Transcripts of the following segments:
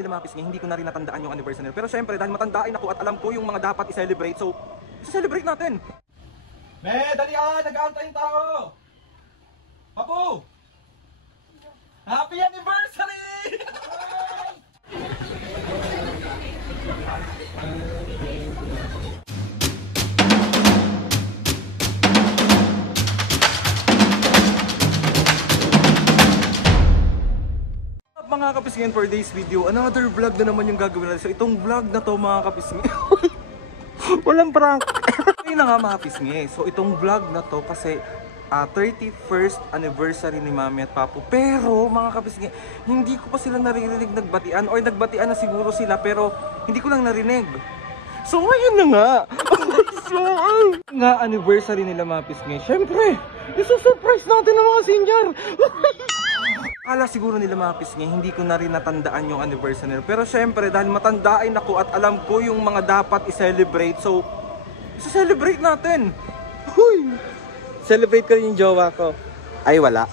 nila mga pisngi, hindi ko na rin natandaan yung anniversary. Pero syempre, dahil matandain ako at alam ko yung mga dapat i-celebrate, so i-celebrate natin. Me, dalian! Nag-aantay yung tao! Papu! Happy anniversary! Mga kapisngin, for today's video, another vlog na naman yung gagawin natin. So itong vlog na to mga kapisngin, walang prank. Ayun na nga mga kapisngin. So itong vlog na to kasi 31st anniversary ni Mami at Papu. Pero mga kapisngin, hindi ko pa sila naririnig nagbatian, or nagbatian na siguro sila pero hindi ko lang narinig. So ngayon na nga. So nga anniversary nila mga kapisngin. Syempre, isusurprise natin ng mga senior. Akala siguro nila mga pisngi, hindi ko na rin natandaan yung anniversary. Pero syempre, dahil matandain ako at alam ko yung mga dapat i-celebrate, so i-celebrate natin. Huy! Celebrate ko yung jowa ko. Ay, wala.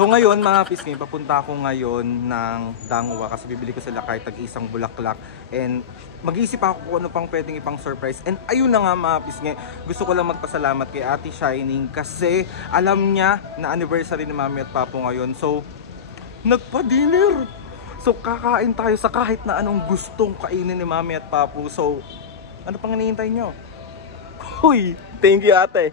So ngayon mga pisngi, papunta ako ngayon ng Dangwa kasi bibili ko sila kahit tag-isang bulaklak. And mag-iisip ako kung ano pang pwedeng ipang surprise. And ayun na nga mga pisngi, gusto ko lang magpasalamat kay Ate Shining kasi alam niya na anniversary ni Mami at Papu ngayon. So nagpa-dinner. So kakain tayo sa kahit na anong gustong kainin ni Mami at Papu. So ano pang hinihintay nyo? Uy, thank you ate.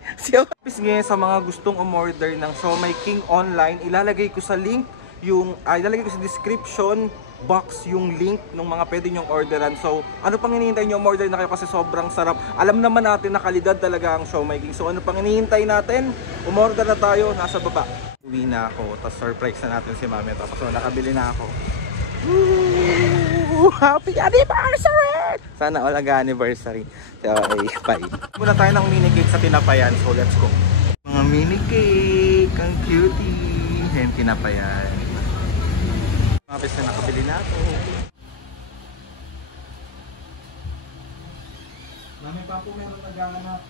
Pisngi, sa mga gustong umorder ng Siomai King online, ilalagay ko sa link yung ilalagay ko sa description box yung link ng mga pwede nyong orderan. So ano pang hinihintay nyo? Umorder na kayo kasi sobrang sarap. Alam naman natin na kalidad talaga ang Siomai King. So ano pang hinihintay natin? Umorder na tayo, nasa baba. Uwi na ako, tapos surprise na natin si Mami. Tapos so, nakabili na ako. Ooh, happy anniversary! Sana all anniversary. So, bye. Muna tayo ng mini cake sa Tinapayan. So, let's go. Mga mini cake, ang cutie. Yan, Tinapayan. Mapis na nakabili na ako. Mami, Papu, meron naghahanap.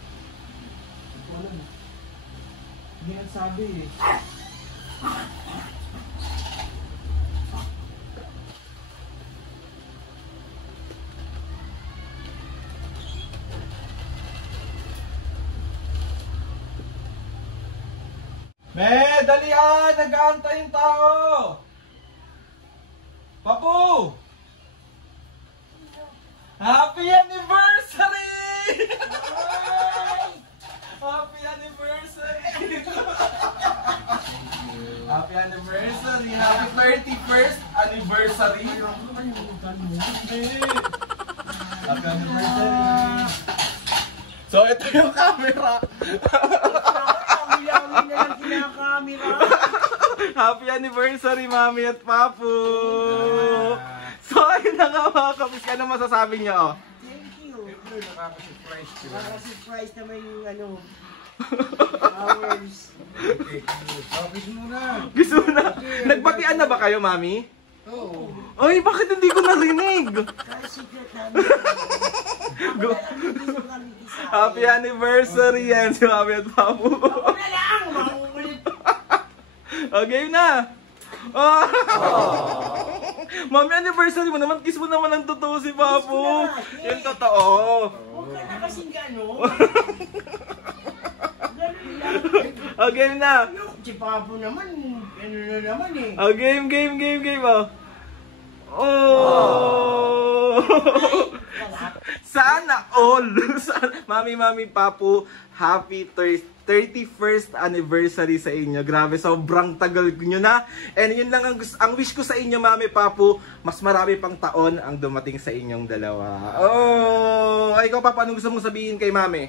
Ito lang. Hindi nagsabi eh. Me, dalian! Nag-aantay yung tao! Papu! Happy anniversary! Happy anniversary! Happy anniversary! Happy 31st anniversary! Happy anniversary! So, ito yung camera! Happy anniversary, Mami at Papu! So, ayun na nga mga kapis. Ano masasabi niyo? Thank you! Nakaka-surprise ko. Nakaka-surprise naman yung ano, hours. Gusto mo na. Gusto na? Nagbatian na ba kayo, Mami? Oo. Ay, bakit hindi ko narinig? Kaya secret namin. Ako na lang hindi mo kami isa. Happy anniversary yan si Mami at Papu. Ako na lang! Makukulit! Okay na! Oh. Mami, anniversary mo naman. Kiss mo naman ang totoo si Papu. Yung totoo. Huwag ka na kasing gano'n. Game na. Si Papu naman, ano na naman eh. Game. Oh. Sana all. Mami, Papu, happy 31st anniversary sa inyo. Grabe, sobrang tagal nyo na. And yun lang ang wish ko sa inyo, Mami, Papu, mas marami pang taon ang dumating sa inyong dalawa. Oh, ay, ikaw, Papa, anong gusto mong sabihin kay Mami?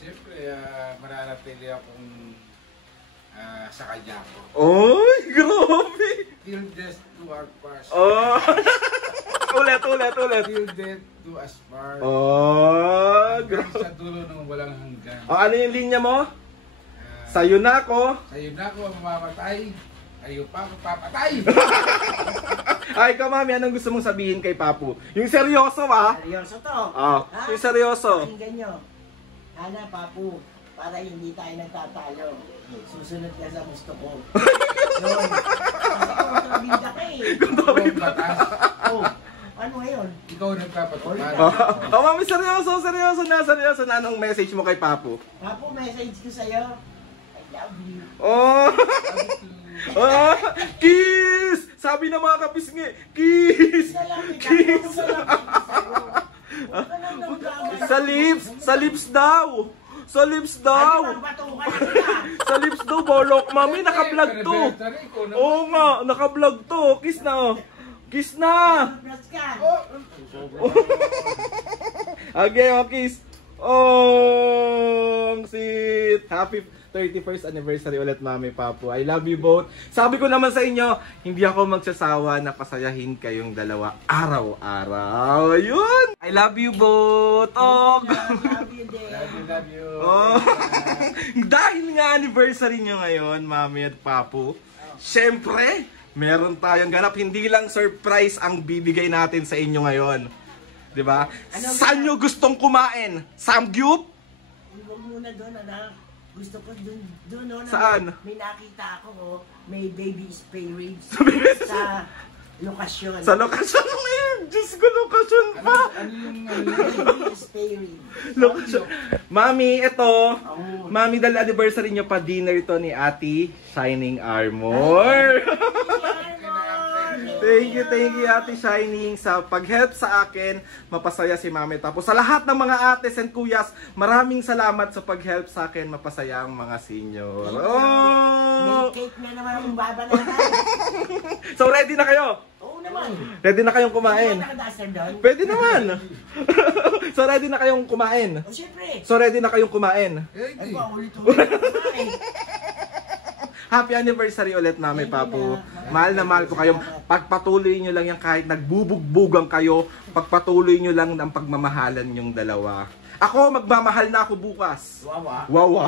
Siyempre, mananatili akong sa kanya ko. Oy, grabe! Till death do our part. Oh. ulit. Till death do us part. Oh, Hanggang sa dulo ng walang hanggan. Oh, ano yung linya mo? Sa'yo na ako. Sa'yo na ako mamamatay. Ayaw pa ako papatay. Ay, ikaw, Mami, anong gusto mong sabihin kay Papu? Yung seryoso, ha? Seryoso to. Oh, yung seryoso. Pakinggan nyo. Ana, Papu, para hindi tayo nagtatalo. Susunod ka sa gusto ko. Yun. Kasi kontrabida ka eh. Kontrabida. Oh, yun. Ikaw nagpapatupad. Oh, mami, seryoso na. Anong message mo kay Papu? Papu, message ko sa'yo. I love you. Oh! Oh! Kiss! Sabi na mga kapisngi, kiss! Kiss! Sa lips daw! Sa lips daw! Sa lips daw, bolok. Mami, naka-vlog to. Oo nga, naka-vlog to. Kiss na. Kiss na. Okay, kiss. Oh, ang sweet. Happy 31st anniversary ulit, Mami, Papu. I love you both. Sabi ko naman sa inyo, hindi ako magsasawa na pasayahin kayong dalawa araw-araw. Ayun! I love you both. Oh, Love you, Love you. oh. Dahil nga anniversary nyo ngayon, Mami at Papu, syempre, meron tayong ganap. Hindi lang surprise ang bibigay natin sa inyo ngayon. Diba? Saan nyo gustong kumain? Samgyup? Huwag muna doon, anak. Gusto ko doon, no? Saan? May nakita ako, may baby spray ribs sa lokasyon. Sa lokasyon ngayon. Diyos ko, lokasyon pa. Ano yung Baby spray ribs. Lokasyon. Mami, ito. Mami, dahil anniversary nyo pa, dinner ito ni Ate Shining Armor. Thank you Ate Shining sa pag-help sa akin, mapasaya si Mami. Tapos sa lahat ng mga ates and kuyas, maraming salamat sa pag-help sa akin, mapasaya ang mga senior. Oh! May cake na naman ang babanatan. So ready na kayo? Oo naman. Ready na kayong kumain? Nakadaster doon? Pwede naman. So ready na kayong kumain? O syempre. So ready na kayong kumain? Ay, paulit-ulit na kumain. Happy anniversary ulit, Mami, Papu. Mahal na mahal ko kayo. Pagpatuloy nyo lang yan kahit nagbubugbugan kayo. Pagpatuloy nyo lang ang pagmamahalan yung dalawa. Ako, magmamahal na ako bukas. Wawa. Wawa.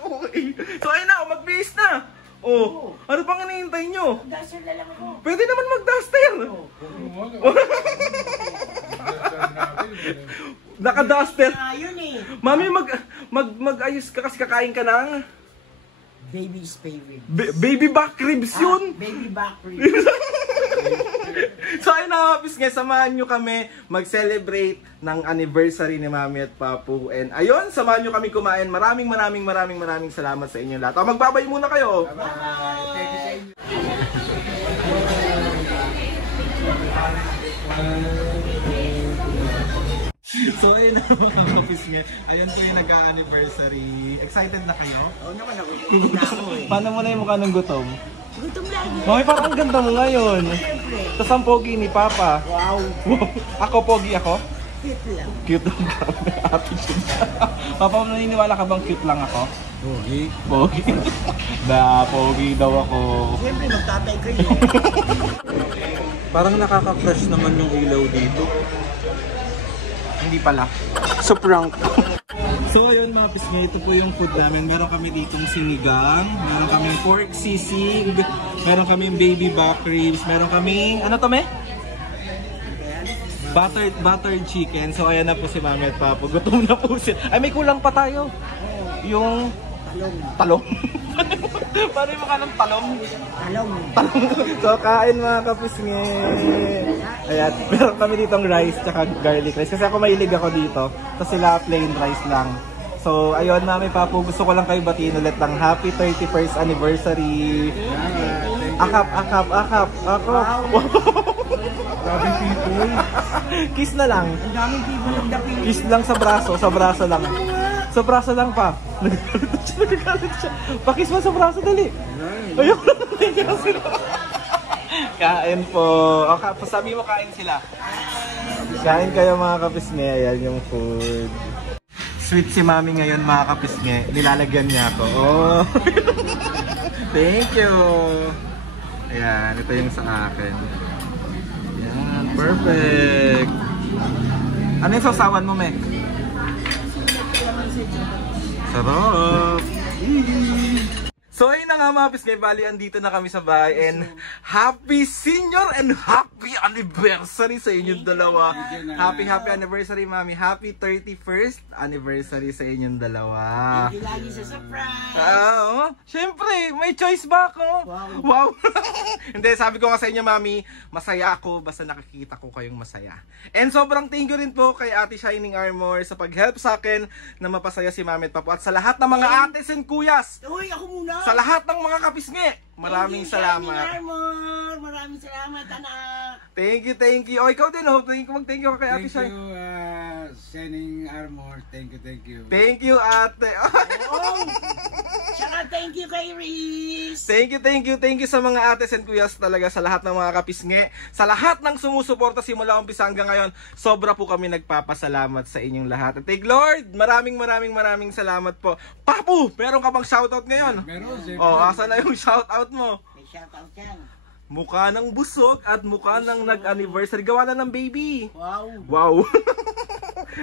Okay. So ayun na, magbihis na. Oh, ano pang hinihintay nyo? Duster na lang ako. Pwede naman mag-duster. Naka-duster. Ayun eh. Mami, mag-ayos ka kasi kakain ka ng Baby spray ribs. baby back ribs yun. Baby back ribs. So ayun na, kapis nga, samahan nyo kami mag-celebrate ng anniversary ni Mami at Papu. And ayun, samahan nyo kami kumain. Maraming salamat sa inyo lahat. Magbabay muna kayo. Bye. Thank you sa inyo. So ayun na mga kapis nga. Ayun po yung nag-anniversary. Excited na kayo? Oo naman, nagugutom na ako eh. Paano mo na yung mukha ng gutom? Gutom lagi. Mami, parang ang ganda mo ngayon. Siyempre. Tapos ang pogi ni Papa. Wow. Ako, pogi ako? Cute lang. Cute lang kami. Attitude. Papa, naniniwala ka bang cute lang ako? Pogi. Pogi? Pogi daw ako. Siyempre, magtatay kayo. Parang nakaka-crush naman yung ilaw dito. Hindi pala. So prank. So ayun mga pisngi, ito po yung food namin. Meron kami ditong sinigang, meron kaming pork sisig, meron kaming baby back ribs, meron kaming, ano to me? Buttered chicken. So ayan na po si Mami at Papa. Gutom na po sila. Ay, may kulang pa tayo. Yung talong. Paano yung mukha ng talong? Talong. So kain mga kapisngi. Ayan, meron kami ditong rice tsaka garlic rice. Kasi ako mahilig ako dito. Tapos sila plain rice lang. So ayun, Mami, Papu, gusto ko lang kayo batiin ulit ng happy 31st anniversary. Akap. Grabe people. Kiss na lang. Ang daming people ng dapin. Kiss lang sa braso lang. Sa braso lang pa. Nagagalit siya. Pakis mo sa braso, dali. Ayun, nangyayang sila. Kain po. Okay, pasabi mo kain sila. Kain kayo mga kapisngi. Ayan yung food. Sweet si Mami ngayon mga kapisngi. Nilalagyan niya ako. Oh. Thank you. Ayan, ito yung sa akin. Ayan, perfect. Ano yung sausawan mo, Mek? Sarap! So ayun na nga mga pisngay, bali andito na kami sa bahay and happy senior and happy anniversary sa inyong dalawa. Happy anniversary mami, happy 31st anniversary sa inyong dalawa. Hindi lagi sa surprise. Syempre, may choice ba ako? Wow. Hindi, sabi ko nga sa inyo mami, masaya ako basta nakikita ko kayong masaya. And sobrang thank you rin po kay Ate Shining Armor sa pag-help sa akin na mapasaya si mami at papu at sa lahat ng mga ates and kuyas. Uy, ako muna. Sa lahat ng mga kapisngi, maraming salamat. Maraming salamat, anak. Thank you. O, ikaw din, thank you kay Ate Thank Shai. you, Shining Armor. Thank you. Thank you, Ate. Oh, tsaka thank you kay Reese. Thank you sa mga ates and kuyas talaga, sa lahat ng mga kapisngi, sa lahat ng sumusuporta simula umpisa hanggang ngayon. Sobra po kami nagpapasalamat sa inyong lahat. At thank Lord, maraming salamat po. Papu, meron ka bang shoutout ngayon? Meron, siyempre. Asa na yung shoutout mo? May shoutout yan. Mukha ng busog at mukha ng nag-anniversary. Gawa na ng baby. Wow.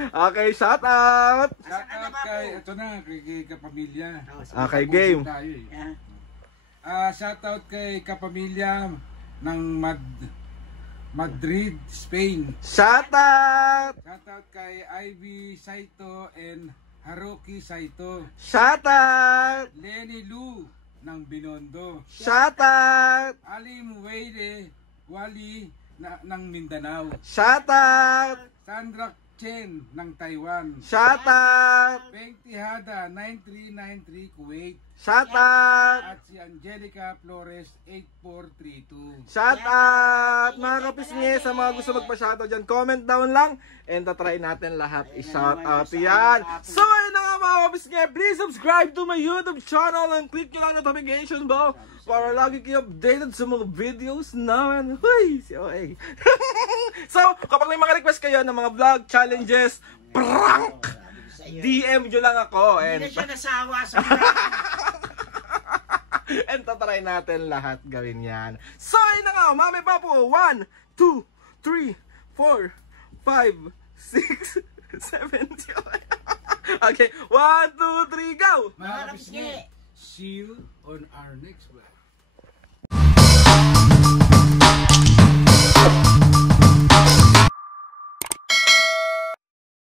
Okay, shout out. Shout out kay, ito na, kay Kapamilya. Okay, game. Tayo, eh. Yeah. Shout out kay Kapamilya ng Madrid, Spain. Shout out. Shout out kay Ivy Saito and Haruki Saito. Shout out. Lenny Lu ng Binondo. Shout out. Alim Weide Wali ng Mindanao. Shout out. Sandra Chen ng Taiwan. Shout out. Peng Tihada 9393 Kuwait. Shout out. At si Angelica Flores 8432. Shout out. Mga kapisngi, sa mga gusto magpa-shoutout dyan, comment down lang and tatry natin lahat i-shout out yan. So ayun na nga mga kapisngi, please subscribe to my YouTube channel and click nyo lang notification bell para lagi kayo updated sa mga videos namin. Huy, si OA. So kapag may mga request kayo ng mga vlog, challenges, prank, DM nyo lang ako Hindi na and siya nasawa sa and tatry natin lahat gawin yan. So ayun na nga, mami papu, 1, 2, 3, 4, 5, 6, 7, 8. Okay, 1, 2, 3, go! Mga kapisngi, see you on our next vlog.